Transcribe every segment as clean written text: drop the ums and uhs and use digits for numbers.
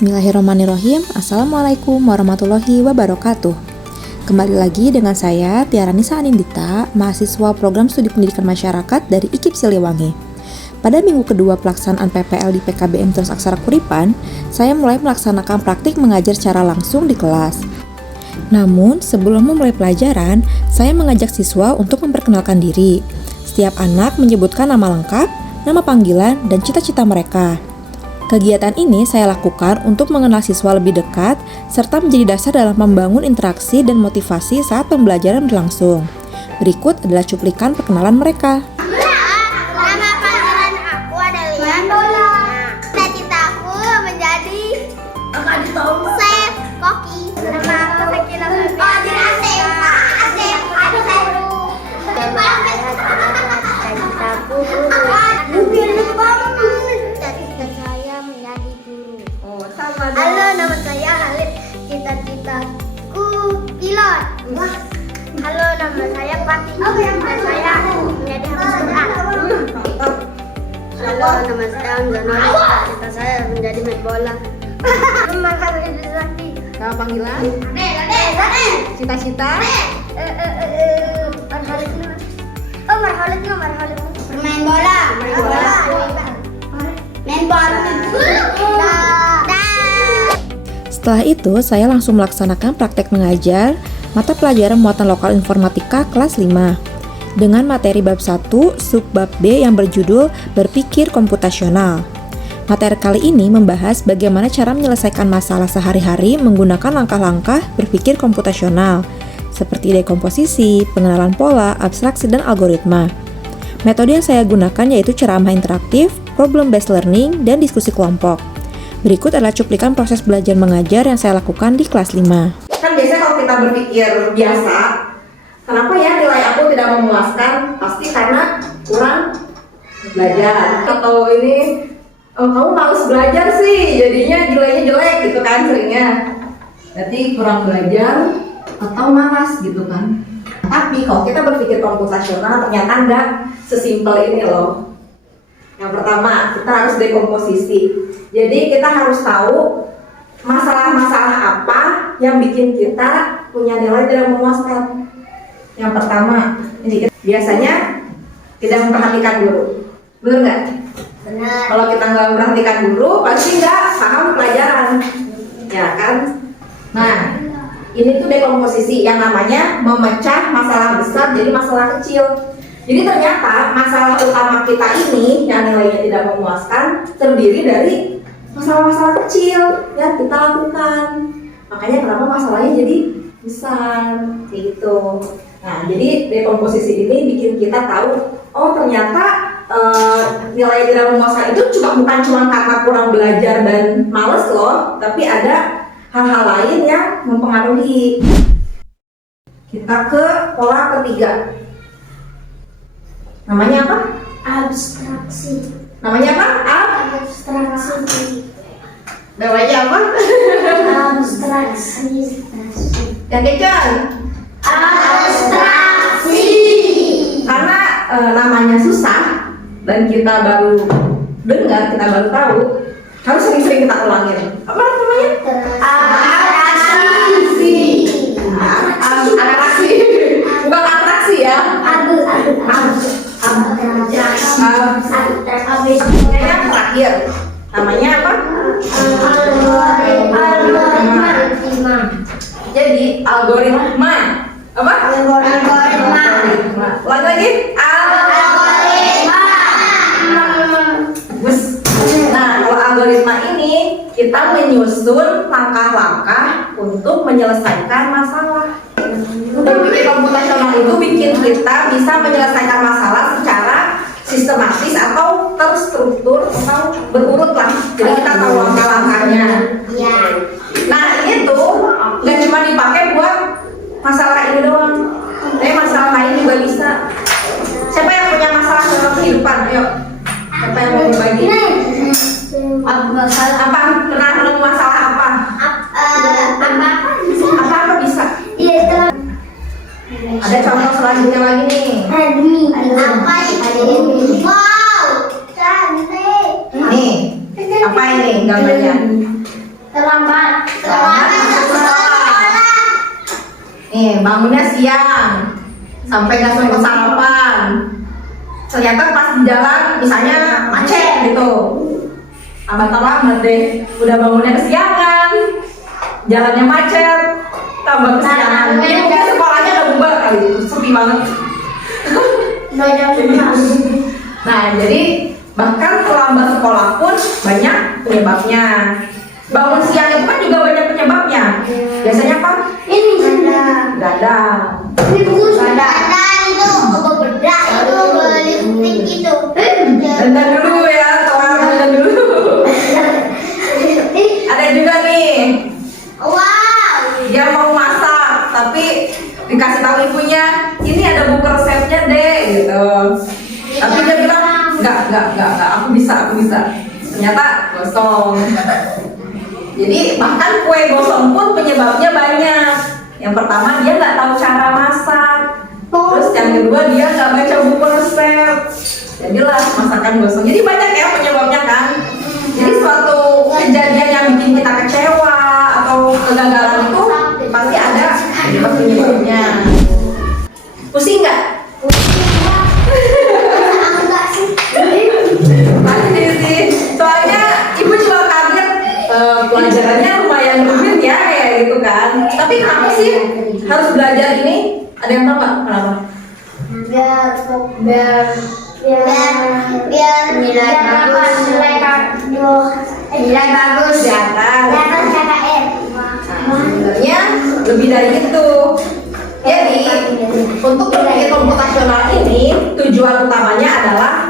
Bismillahirrahmanirrahim. Assalamualaikum warahmatullahi wabarakatuh. Kembali lagi dengan saya Tiara Nisa Anindita, mahasiswa program studi pendidikan masyarakat dari IKIP Siliwangi. Pada minggu kedua pelaksanaan PPL di PKBM Terus Aksara Kuripan, saya mulai melaksanakan praktik mengajar secara langsung di kelas. Namun, sebelum memulai pelajaran, saya mengajak siswa untuk memperkenalkan diri. Setiap anak menyebutkan nama lengkap, nama panggilan, dan cita-cita mereka. Kegiatan ini saya lakukan untuk mengenal siswa lebih dekat, serta menjadi dasar dalam membangun interaksi dan motivasi saat pembelajaran berlangsung. Berikut adalah cuplikan perkenalan mereka. Nama panggilan aku adalah cita-citaku menjadi chef koki. Nama aku Sakina Cita-citaku halo, nama saya Halid. Cita-citaku pilot. Halo, nama saya Pati. Cita saya menjadi hafiz Quran. Halo, nama saya Amzanori. Cita saya menjadi main bola. Nama saya Sakti. Nama panggilan? Ade. Cita-cita? Marhalit. Oh, Marhalit. Bermain bola. Main bola. Setelah itu, saya langsung melaksanakan praktek mengajar mata pelajaran muatan lokal informatika kelas 5 dengan materi bab 1, subbab B yang berjudul Berpikir Komputasional. Materi kali ini membahas bagaimana cara menyelesaikan masalah sehari-hari menggunakan langkah-langkah berpikir komputasional, seperti dekomposisi, pengenalan pola, abstraksi, dan algoritma. Metode yang saya gunakan yaitu ceramah interaktif, problem-based learning, dan diskusi kelompok. Berikut adalah cuplikan proses belajar mengajar yang saya lakukan di kelas 5. Kan biasanya kalau kita berpikir biasa, kenapa ya nilai aku tidak memuaskan? Pasti karena kurang belajar. Atau ini, kamu males belajar sih, jadinya nilainya jelek gitu kan seringnya. Berarti kurang belajar atau malas gitu kan. Tapi kalau kita berpikir komputasional ternyata enggak sesimpel ini loh. Yang pertama, kita harus dekomposisi. Jadi kita harus tahu masalah-masalah apa yang bikin kita punya nilai tidak memuaskan. Yang pertama, ini biasanya tidak memperhatikan guru. Benar nggak? Benar. Kalau kita nggak memperhatikan guru, pasti nggak paham pelajaran. Ya kan? Nah, ini tuh dekomposisi yang namanya memecah masalah besar jadi masalah kecil. Jadi ternyata masalah utama kita ini yang nilainya tidak memuaskan terdiri dari masalah-masalah kecil yang kita lakukan. Makanya kenapa masalahnya jadi besar kayak gitu. Nah, jadi dekomposisi ini bikin kita tahu, oh ternyata nilai tidak memuaskan itu bukan cuma karena kurang belajar dan males loh, tapi ada hal-hal lain yang mempengaruhi. Kita ke pola ketiga. Namanya apa? Abstraksi. Namanya apa? Abstraksi. Namanya apa? Abstraksi. Yang kencang. Abstraksi. Karena namanya susah dan kita baru dengar, kita baru tahu, harus sering-sering kita ulangin. Apa namanya? Abstraksi. Atraksi. Bukan atraksi ya. Yang terakhir, namanya apa? Algoritma. Jadi algoritma. Apa? Algoritma. Ulang lagi. Algoritma. Nah, kalau algoritma ini kita menyusun langkah-langkah untuk menyelesaikan masalah. Berpikir komputasional itu bikin kita bisa menyelesaikan masalah secara sistematis atau terstruktur atau berurut lah. Jadi kita tahu langkah-langkahnya. Ya. Nah, ini tuh nggak cuma dipakai buat masalah ini doang, tapi masalah lain juga bisa. Siapa yang punya masalah dalam kehidupan? Ayo, siapa yang mau berbagi? Apa? Pernah nemu masalah apa? Apa bisa? Ada contoh selanjutnya lagi nih. Apa ini? Wow, cantik. Nih, apa ini gambarnya? Terlambat. Nih, bangunnya siang sampai nggak sempat sarapan. Ternyata pas di jalan misalnya macet gitu. Lambat deh. Udah bangunnya kesiangan, jalannya macet, tambah kesiangan. Ini mungkin sekolahnya udah bubar kali, sepi banget. Nah, jadi bahkan terlambat sekolah pun banyak penyebabnya. Bangun siang itu kan juga banyak penyebabnya. Biasanya apa? Ini Gadang. Ini buku gadang itu bedak itu lipstick itu. Dandan dulu ya, tolong dandan dulu. Ada juga nih, Wow. dia mau masak tapi dikasih tahu ibunya, ini ada buku resepnya deh gitu. Tapi dia bilang enggak, aku bisa. Ternyata gosong. Jadi bahkan kue gosong pun penyebabnya banyak. Yang pertama dia nggak tahu cara masak. Terus yang kedua dia nggak baca buku resep. Jadilah masakan gosong. Jadi banyak ya penyebabnya kan. Jadi suatu kejadian yang bikin kita kecewa atau kegagalan itu pasti ada penyebabnya. Pusing nggak? Pasti sih. Soalnya ibu juga kaget. Pelajarannya lumayan rumit ya kayak gitu kan. Tapi kenapa sih harus belajar ini? Ada yang tahu nggak kenapa? Biar nilai bagus Di atas. KKN. Sebenarnya lebih dari itu. Jadi untuk berpikir komputasional ini tujuan utamanya adalah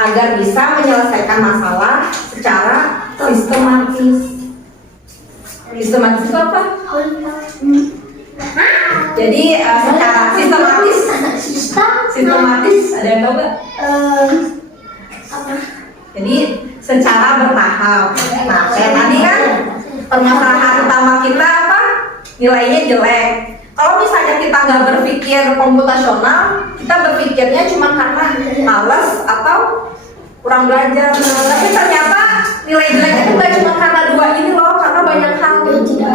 agar bisa menyelesaikan masalah secara sistematis. Sistematis itu apa? Jadi secara sistematis ada yang tahu nggak? Jadi secara bertahap. Nah, kayak tadi kan permasalahan utama kita apa? Nilainya jelek. Kalau misalnya kita nggak berpikir komputasional, kita berpikirnya cuma karena malas atau kurang belajar. Tapi ternyata nilai jelek itu nggak cuma karena dua ini loh, karena banyak hal,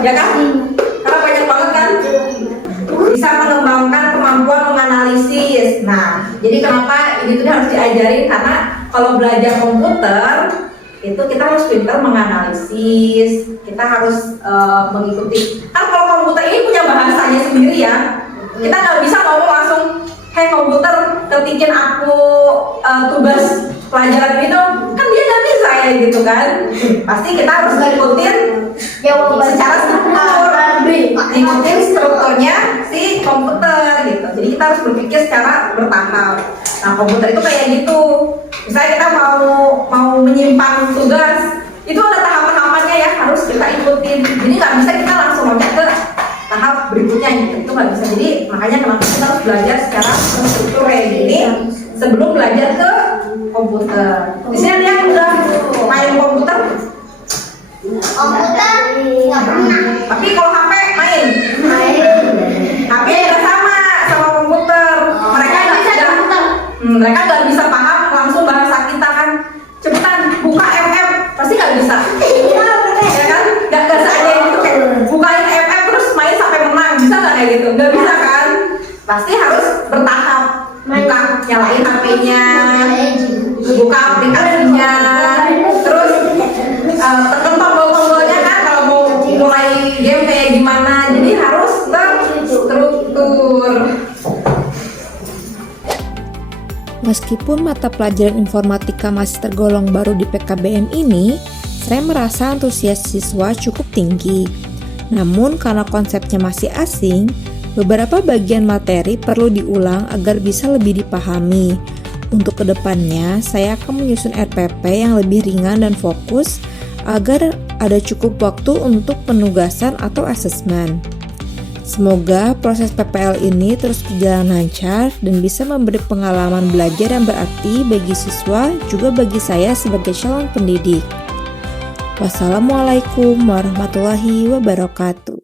ya kan? Karena banyak banget kan? Bisa mengembangkan kemampuan menganalisis. Nah, jadi kenapa ini tuh harus diajarin? Karena kalau belajar komputer itu kita harus pintar menganalisis, kita harus mengikuti. Kan kalau komputer ini punya bahasanya sendiri ya. Kita nggak bisa ngomong langsung, hey komputer ketikin aku tugas pelajaran itu, kan dia nggak bisa ya gitu kan. Pasti kita harus ngikutin secara struktur, ngikutin strukturnya si komputer gitu. Jadi kita harus berpikir secara bertahap. Nah, komputer itu kayak gitu. Misalnya kita mau menyimpan tugas, itu ada tahap-tahapannya ya, harus kita ikutin. Jadi nggak bisa kita langsung loncat ke tahap berikutnya gitu. Itu nggak bisa. Jadi makanya kenapa kita harus belajar secara terstruktur kayak gini sebelum belajar ke komputer. Di sini ada yang udah main komputer? Komputer nggak pernah. Tapi kalau HP main? HP udah sama komputer. Mereka nggak bisa paham langsung bahasa kita kan. Cepetan buka MM, pasti nggak bisa. Ya kan? Nggak saja gitu kayak bukain MM terus main sampai menang, bisa nggak kayak gitu? Nggak bisa kan? Pasti harus bertahap. Buka, nyalain HP-nya, buka aplikasinya, terus tekan tombol-tombolnya kan kalau mau mulai game kayak gimana. Jadi harus terstruktur. Meskipun mata pelajaran informatika masih tergolong baru di PKBM ini, saya merasa antusias siswa cukup tinggi. Namun karena konsepnya masih asing, beberapa bagian materi perlu diulang agar bisa lebih dipahami. Untuk kedepannya, saya akan menyusun RPP yang lebih ringan dan fokus agar ada cukup waktu untuk penugasan atau asesmen. Semoga proses PPL ini terus berjalan lancar dan bisa memberi pengalaman belajar yang berarti bagi siswa juga bagi saya sebagai calon pendidik. Wassalamualaikum warahmatullahi wabarakatuh.